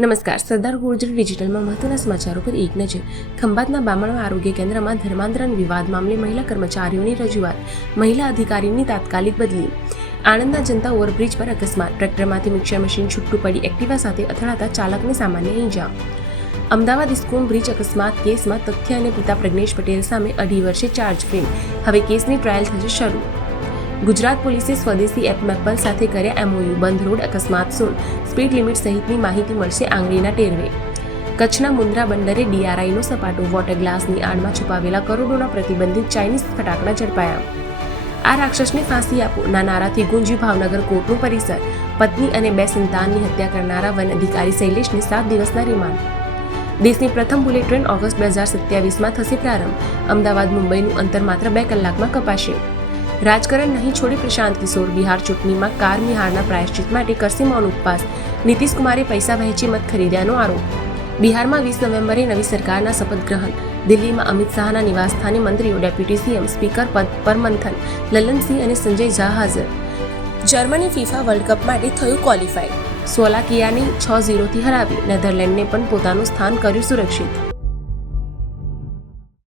નમસ્કાર. સરદાર ગુર્જર ડિજિટલમાં મહત્વના સમાચારો પર એક નજર. ખંભાતના બામણવા આરોગ્ય કેન્દ્રમાં ધર્માંતરણ વિવાદ મામલે મહિલા કર્મચારીઓની રજૂઆત, મહિલા અધિકારીની તાત્કાલિક બદલી. આણંદના જનતા ઓવરબ્રિજ પર અકસ્માત, ટ્રેક્ટરમાંથી મિક્સર મશીન છૂટું પડી એક્ટિવા સાથે અથડાતા ચાલકને સામાન્ય ઈજા. અમદાવાદ ઇસ્કોન બ્રિજ અકસ્માત કેસમાં તથ્ય અને પિતા પ્રજ્ઞેશ પટેલ સામે 2.5 વર્ષે ચાર્જ ફ્રેમ. હવે કેસની ટ્રાયલ થશે શરૂ. ગુજરાત પોલીસે સ્વદેશી એપ મેપલ સાથે કર્યા MOU. બંધ રોડ અકસ્માત શૂન, સ્પીડ લિમિટ સહિતની માહિતી મળશે આંગળીના ટેરવે. કચ્છના મુન્દ્રા બંદરે DRIનો સપાટો, વોટર ગ્લાસની આડમાં છુપાવેલા કરોડોના પ્રતિબંધિત ચાઇનીઝ ફટાકડા ઝડપાયા. આ રાક્ષસને ફાંસી આપો ના નારાથી ગુંજ્યું ભાવનગર કોર્ટનું પરિસર. પત્ની અને 2 સંતાનની હત્યા કરનારા વન અધિકારી શૈલેષને 7 દિવસના રિમાન્ડ. દેશની પ્રથમ બુલેટ ટ્રેન ઓગસ્ટ 2027માં થશે પ્રારંભ. અમદાવાદ મુંબઈનું અંતર માત્ર 2 કલાકમાં કપાશે. રાજકારણ નહીં છોડે પ્રશાંત કિશોર. બિહાર ચૂંટણીમાં કારની હારના પ્રાયશ્ચિત માટે કરશે મૌન ઉપવાસ. નીતિશ કુમારે પૈસા વહેંચી મત ખરીદ્યાનો આરોપ. બિહારમાં 20 નવેમ્બરે નવી સરકારના શપથ ગ્રહણ. દિલ્હીમાં અમિત શાહના નિવાસસ્થાને મંત્રીઓ, ડેપ્યુટી CM, સ્પીકર પદ પર મંથન. લલનસિંહ અને સંજય ઝા હાજર. જર્મની ફિફા વર્લ્ડ કપ માટે થયું ક્વોલિફાય. સ્લોવાકિયાને 6-0થી હરાવી. નેધરલેન્ડને પણ પોતાનું સ્થાન કર્યું સુરક્ષિત.